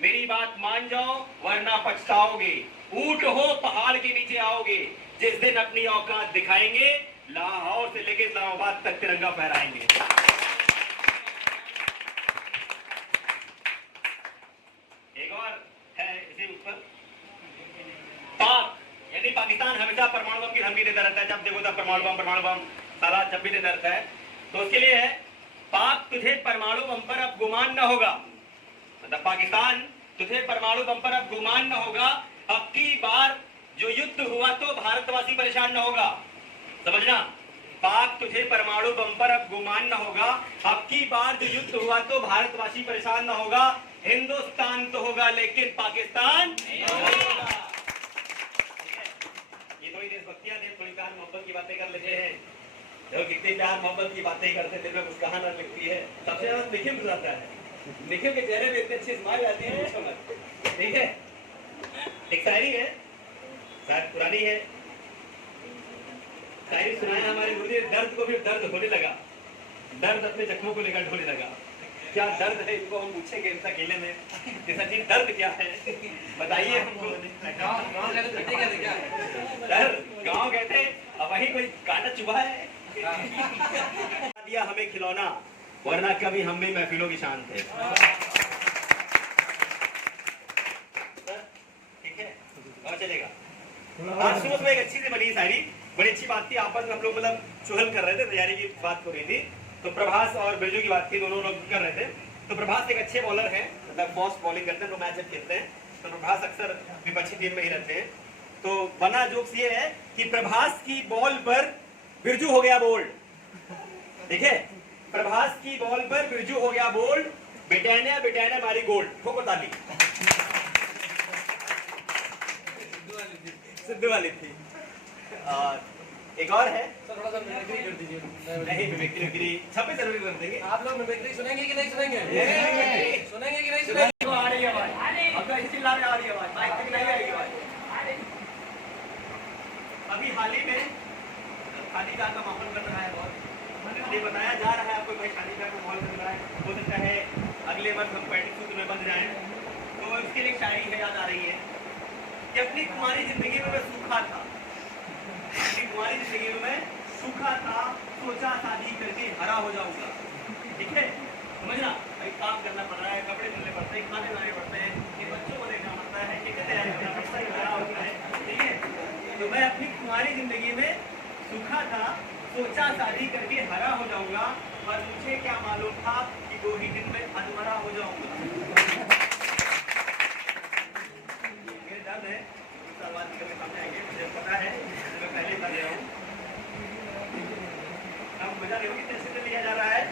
मेरी बात मान जाओ वरना पछताओगे। ऊंट हो पहाड़ के नीचे आओगे, जिस दिन अपनी औकात दिखाएंगे लाहौर से लेकर इस्लामाबाद तक तिरंगा फहराएंगे। एक और है इसी ऊपर, पाक यानी पाकिस्तान हमेशा परमाणु बम की धमकी देता रहता है। जब देखो तब परमाणु बम सारा जब भी देता रहता है। तो उसके लिए है, पाक तुझे परमाणु बम पर अब गुमान न होगा। मतलब पाकिस्तान तुझे परमाणु बम पर अब गुमान न होगा। अब की बार जो युद्ध हुआ तो भारतवासी परेशान न होगा। समझना, पाक तुझे परमाणु बम पर अब गुमान न होगा। अब की बार जो युद्ध हुआ तो भारतवासी परेशान न होगा। हिंदुस्तान तो होगा लेकिन पाकिस्तान नहीं होगा। ये थोड़ी देशभक्तियां थे, थोड़ी प्यार मोहब्बत की बातें कर लेते हैं। जो कितनी प्यार मोहब्बत की बातें करते थे, में मुस्कान और लिखती है। सबसे ज्यादा निखिल गुजरता है। निखिल के चेहरे पे इतनी अच्छी स्माइल आती है, समझ। ठीक है, एक शायरी है, शायद पुरानी है। शायरी सुनाया हमारे गुरु जी, दर्द को भी दर्द होने लगा, दर्द अपने जख्मों को लेकर ढोने लगा। क्या दर्द है इनको हम पूछेंगे इनसे अकेले में, जैसा चीज दर्द क्या है बताइए हमको। गाँव गए थे, अब वही कोई कांटा चुभा है। दिया हमें खिलौना, वरना कभी हम भी महफिलों की शान थे। ठीक है, और चलेगा। आज सुबह में एक अच्छी सी बनी शायरी, बड़ी अच्छी बात थी। आपस में हम लोग मतलब चुहल कर रहे थे, तैयारी की बात हो रही थी। तो प्रभास और बिरजू की बात थी, दोनों लोग कर रहे थे। तो प्रभास एक अच्छे बॉलर हैं, मतलब फास्ट बॉलिंग करते हैं। तो मैच जब खेलते हैं तो प्रभास अक्सर विपक्षी टीम में ही रहते हैं। तो बना जोक्स ये है कि प्रभास की बॉल पर बिरजू हो गया बोल्ड। ठीक है, प्रभास की बॉल पर बिरजू हो गया बोल्ड, बिटाने बिटाने मारी गोल्ड, ठोको ताली। सिद्धू वाली थी। एक और है, थोड़ा सा मिमिक्री कर दीजिए। नहीं मिमिक्री 26 जनवरी को कर देंगे। आप लोग मिमिक्री सुनेंगे कि नहीं सुनेंगे? सुनेंगे कि नहीं सुनेंगे? आ रही है आवाज, अब इस चिल्ला में आ रही है आवाज, माइक तक नहीं आएगी आवाज। अभी हाल ही में शादी ब्याह का माहौल बन रहा है बहुत। ये बताया जा रहा है आपको भाई शादी ब्याह का माहौल बन रहा है, हो सकता है अगले वर्ष हम पैंटिक सूत्र में बंध जाएं। तो इसके लिए शायरी है, याद आ रही है कि अपनी तुम्हारी जिंदगी में मैं सूखा था, अपनी तुम्हारी जिंदगी में मैं सूखा था, सोचा शादी करके हरा हो जाऊंगा। ठीक है, समझना, भाई काम करना पड़ रहा है, कपड़े धुलने पड़ते हैं, खाने बनाने पड़ते हैं, इन बच्चों को देखना पड़ता है, ठीक है, तैयारी करना पड़ता है, हरा होना है। ठीक है, तो मैं अपनी तुम्हारी जिंदगी में सूखा था, सोचा शादी करके हरा हो जाऊंगा, और मुझे क्या मालूम था कि 2 ही दिन में अधमरा हो जाऊंगा। ये दर्द है, बात निकल के सामने आएंगे, मुझे पता है, मैं पहले ही बता रहा हूँ। अब मजा देखो कितने अच्छे से लिया जा रहा है।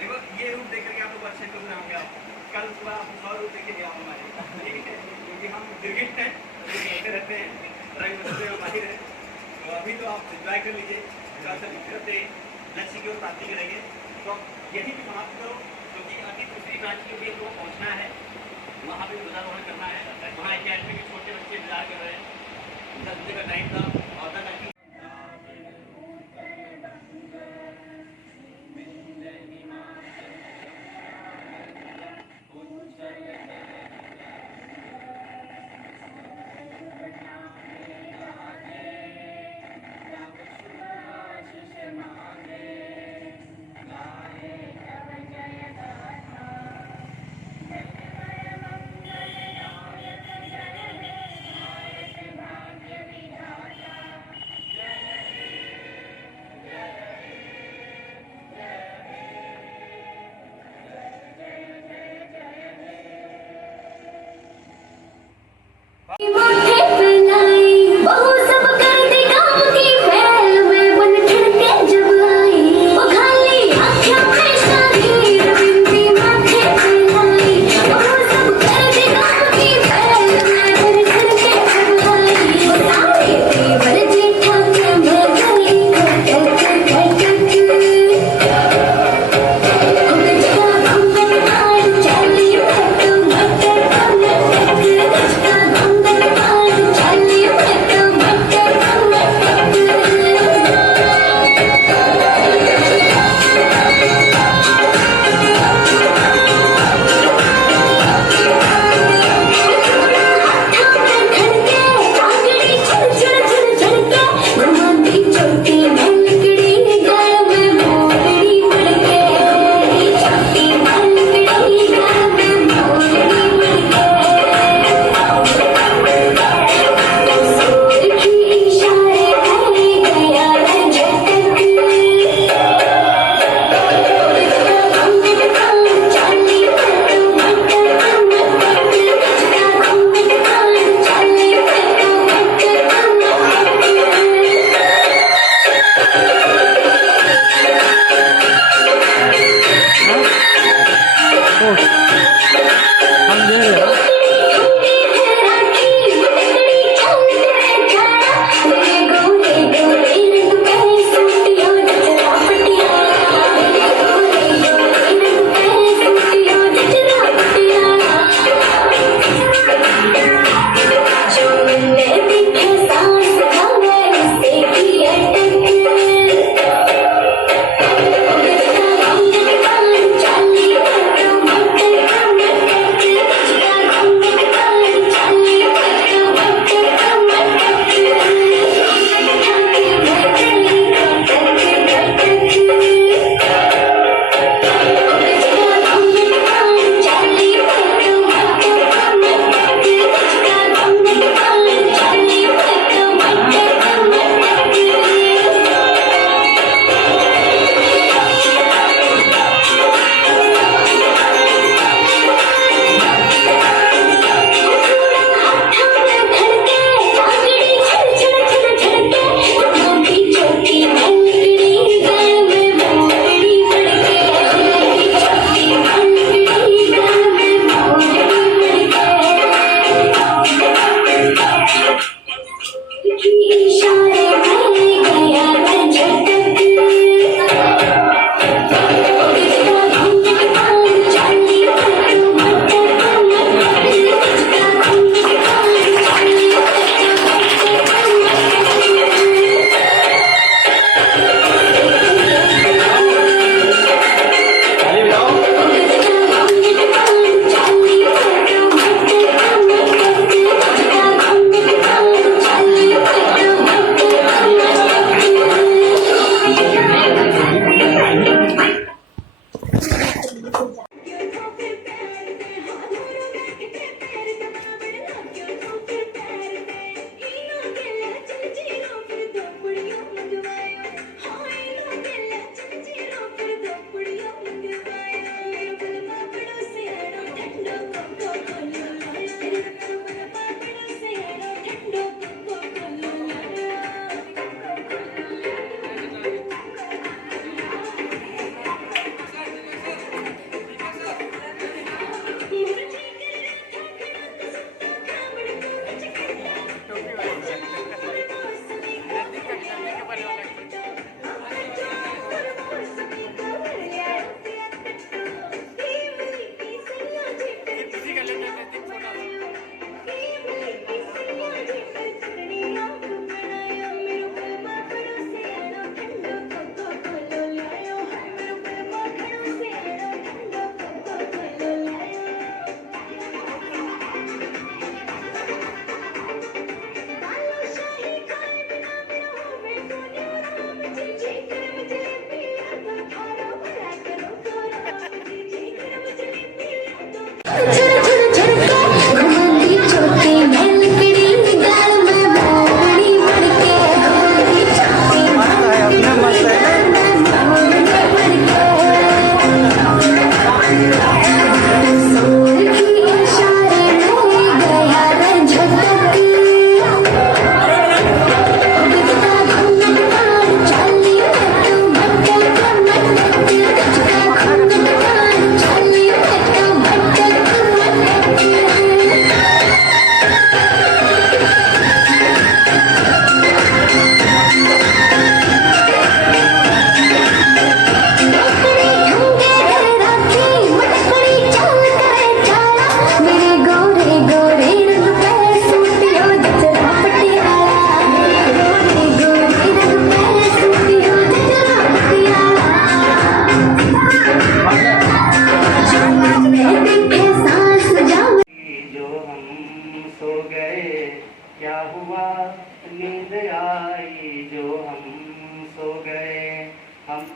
देखो ये रूप देख करके आप लोग अच्छे खुश होंगे। आप कल सुबह आप और रूप देख के आओ हमारे, ठीक है, क्योंकि हम गिरगिट हैं, खेलते रहते हैं, रंग बदलते हैं, माहिर है। तो अभी तो आप एंजॉय कर लीजिए, करते लक्ष्य की ओर प्राप्ति करेंगे। तो यही भी समाप्त करो, क्योंकि अभी दूसरी ब्रांच के लिए आपको पहुँचना है, वहाँ पे ध्वजारोहण करना है। वहाँ अकेडमी के छोटे बच्चे इंतजार कर रहे हैं, 10 बजे का टाइम था और तक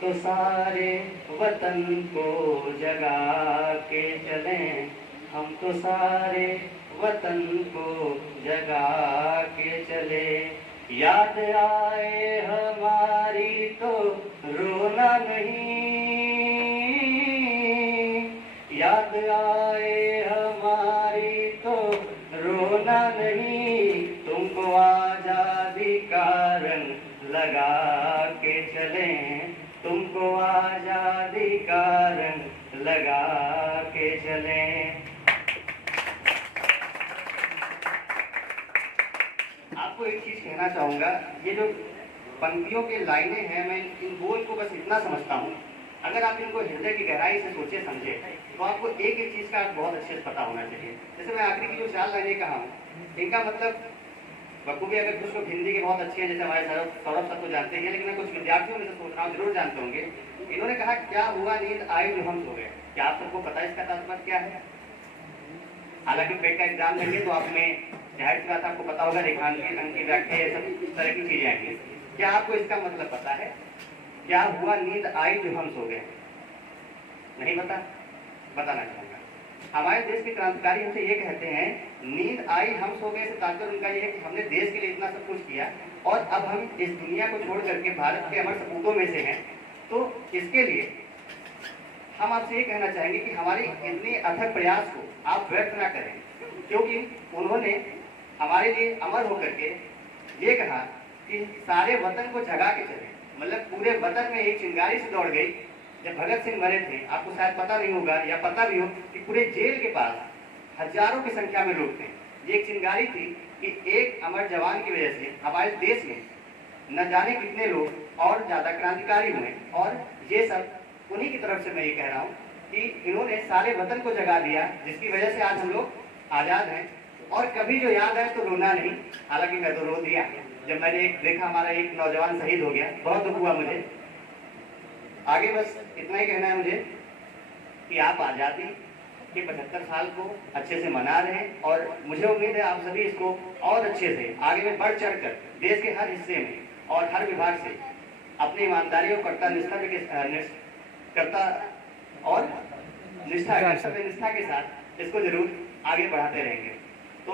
तो सारे वतन को जगा के चले, हम तो सारे वतन को जगा के चले। याद आए हमारी तो रोना नहीं, याद आए हमारी तो रोना नहीं, तुमको आजादी का रंग लगा के चले, तुमको आजादी का रंग लगा के चले। आपको एक चीज कहना चाहूंगा, ये जो पंक्तियों के लाइनें हैं, मैं इन बोल को बस इतना समझता हूँ, अगर आप इनको हृदय की गहराई से सोचे समझे तो आपको एक एक चीज का बहुत अच्छे से पता होना चाहिए। जैसे मैं आखिरी की जो 4 लाइनें कहा हूँ, इनका मतलब बखूबी अगर कुछ लोग हिंदी के बहुत अच्छे हैं, जैसे हमारे सौरभ सर तो जानते हैं, लेकिन मैं कुछ विद्यार्थियों में से सोच रहा हूँ, जरूर जानते होंगे। इन्होंने कहा क्या हुआ नींद आई जो हम सो गए। क्या आप सबको पता है इसका तात्पर्य क्या है? हालांकि पेट का एग्जाम देंगे तो आप में जाहिर सी बात आपको पता होगा, रेखांकन, अंक की व्याख्या, ये सब इस तरह की चीजें आएंगी। क्या आपको इसका मतलब पता है? क्या हुआ नींद आई जो हम सो गए? नहीं पता? बताना चाहूंगा। हमारे देश के क्रांतिकारी हमसे ये कहते हैं, नींद आई हम सो गए से तात्पर्य उनका ये है कि हमने देश के लिए इतना सब कुछ किया और अब हम इस दुनिया को छोड़ करके भारत के अमर सपूतों में से हैं। तो इसके लिए हम आपसे ये कहना चाहेंगे कि हमारे इतने अथक प्रयास को आप व्यर्थ ना करें, क्योंकि उन्होंने हमारे लिए अमर होकर के ये कहा कि सारे वतन को जगा के चले। मतलब पूरे वतन में एक चिंगारी से दौड़ गई। जब भगत सिंह मरे थे, आपको शायद पता नहीं होगा या पता भी हो कि पूरे जेल के पास हजारों की संख्या में लोग थे। ये एक चिंगारी थी कि एक अमर जवान की वजह से हमारे देश में न जाने कितने लोग और ज़्यादा क्रांतिकारी हुए, और ये सब उन्हीं की तरफ से मैं ये कह रहा हूँ कि इन्होंने सारे वतन को जगा दिया, जिसकी वजह से आज हम लोग आज़ाद हैं। और कभी जो याद आए तो रोना नहीं, हालांकि मैं तो रो दिया जब मैंने देखा हमारा एक नौजवान शहीद हो गया, बहुत दुख हुआ मुझे। आगे बस इतना ही कहना है मुझे कि आप आज़ादी के 75 साल को अच्छे से मना रहे हैं, और मुझे उम्मीद है आप सभी इसको और अच्छे से आगे में बढ़ चढ़ कर देश के हर हिस्से में और हर विभाग से अपनी ईमानदारी और कर्तव्य निष्ठा के साथ इसको जरूर आगे बढ़ाते रहेंगे। तो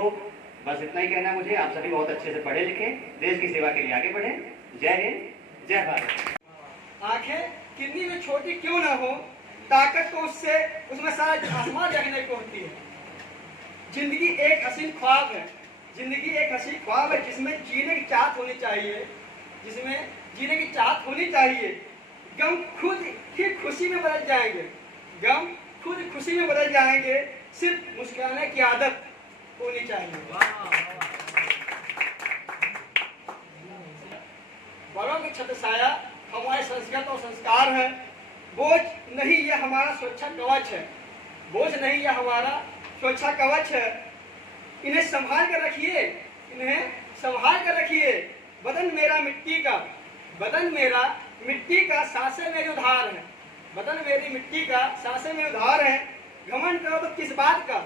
बस इतना ही कहना है मुझे। आप सभी बहुत अच्छे से पढ़े लिखे, देश की सेवा के लिए आगे बढ़े। जय हिंद, जय भारत। आंखें कितनी भी छोटी क्यों ना हो, ताकत तो उसमें सारा आसमान देखने को होती है। जिंदगी एक हसीन ख्वाब है, जिंदगी एक हसीन ख्वाब है जिसमें जीने की चाहत होनी चाहिए, जिसमें जीने की चाहत होनी चाहिए। गम खुद ही खुशी में बदल जाएंगे, गम खुद खुशी में बदल जाएंगे, सिर्फ मुस्कुराने की आदत होनी चाहिए। बड़ों की छत्र छाया हमारे संस्कृत और संस्कार है। बोझ नहीं, यह हमारा सुरक्षा कवच है, बोझ नहीं यह हमारा सुरक्षा कवच है। इन्हें संभाल कर रखिए, इन्हें संभाल कर रखिए। बदन मेरा मिट्टी का, बदन मेरा मिट्टी का, सांसें मेरी उधार है, बदन मेरी मिट्टी का, सांसें मेरी उधार है। घमंड करो तो किस बात का,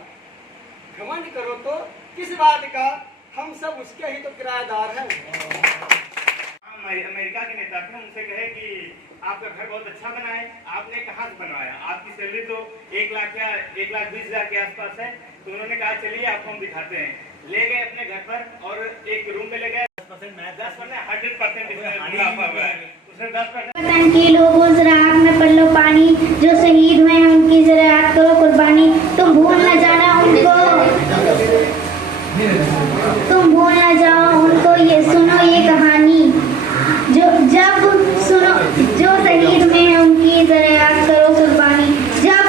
घमंड करो तो किस बात का, हम सब उसके ही तो किराएदार हैं। अमेरिका के नेता थे, उनसे कहे कि आपका घर बहुत अच्छा बना है, आपने कहाँ से बनवाया, आपकी सैलरी तो 1,20,000 के आसपास है। तो उन्होंने कहा चलिए आपको हम दिखाते हैं। ले गए अपने घर पर और एक रूम में ले गए। 10% 100% मुनाफा हुआ है, उसने 10%। वतन के लोगों जरा आँख में पढ़ लो पानी, जो शहीद हुए हैं उनकी जरा याद करो कुर्बानी। तुम भूल न जाना उनको, तुम भूल न जाओ उनको, ये सुनो ये कहानी, जो जब सुनो जो शहीद हुए हैं उनकी जरा याद करो कुर्बानी। जब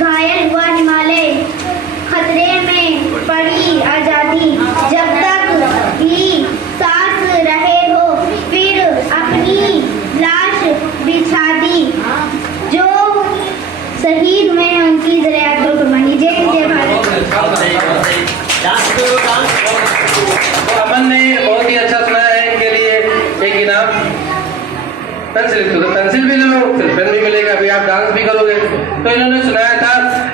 घायल हुआ हिमालय, खतरे में पड़ी आजादी, जब तक भी सांस रहे हो फिर अपनी लाश बिछा दी, जो शहीद हुए हैं उनकी जरा याद करो कुर्बानी। जय हिंद, जय भारत। अमन ने बहुत ही अच्छा सुनाया है। इनके लिए एक इनाम पेंसिल, तो पेंसिल भी लो, फिर पेन भी मिलेगा, अभी आप डांस भी करोगे। तो इन्होंने सुनाया था,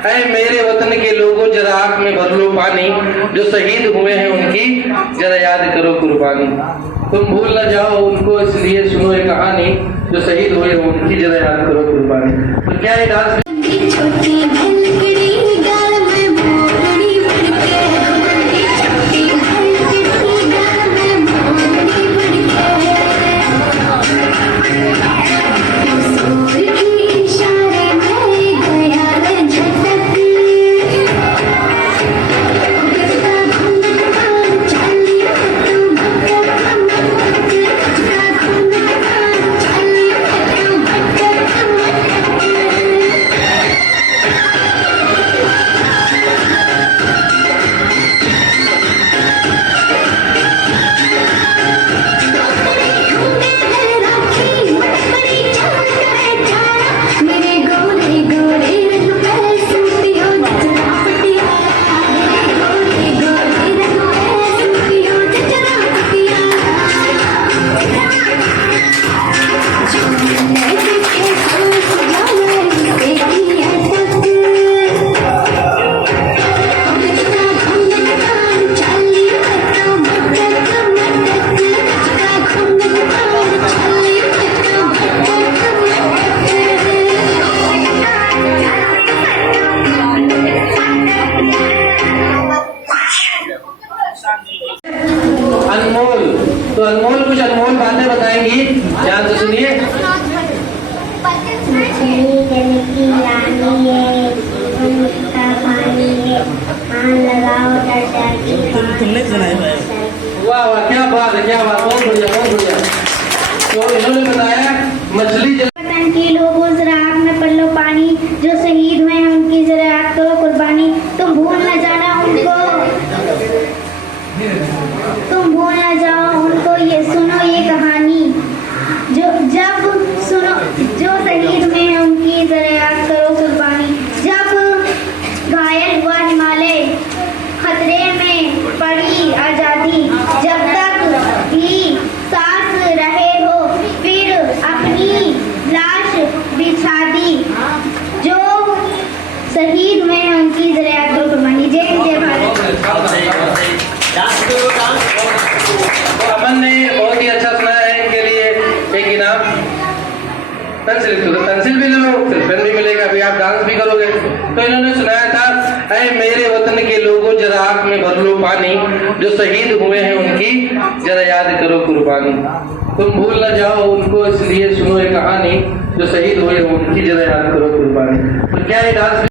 ऐ मेरे वतन के लोगों जरा आँख में भर लो पानी, जो शहीद हुए हैं उनकी जरा याद करो कुर्बानी। तुम भूल न जाओ उनको, इसलिए सुनो ये कहानी, जो शहीद हुए हैं उनकी जरा याद करो कुर्बानी। तो क्या ये डांस अनमोल, तो अनमोल कुछ अनमोल बातें बताएंगी, ध्यान से सुनिए। तुमने सुनाया है। वाह वाह, क्या बात है, क्या बात, बहुत बढ़िया, बहुत बढ़िया। तो इन्होंने बताया मछली वतन के लोगों जरा आँख में पढ़ लो पानी, जो शहीद हुए हैं उनकी जरा याद करो कुर्बानी। तुम भूल न जाना उनको, पेन से लिखते हो तो पेंसिल भी ले लो, फिर पेन भी मिलेगा, अभी आप डांस भी करोगे। तो इन्होंने सुनाया था, ऐ मेरे वतन के लोगों जरा आंख में भर लो पानी, जो शहीद हुए हैं उनकी जरा याद करो कुर्बानी। तुम भूल न जाओ उनको इसलिए सुनो ये कहानी, जो शहीद हुए हैं उनकी जरा याद करो कुर्बानी। तो क्या ये डांस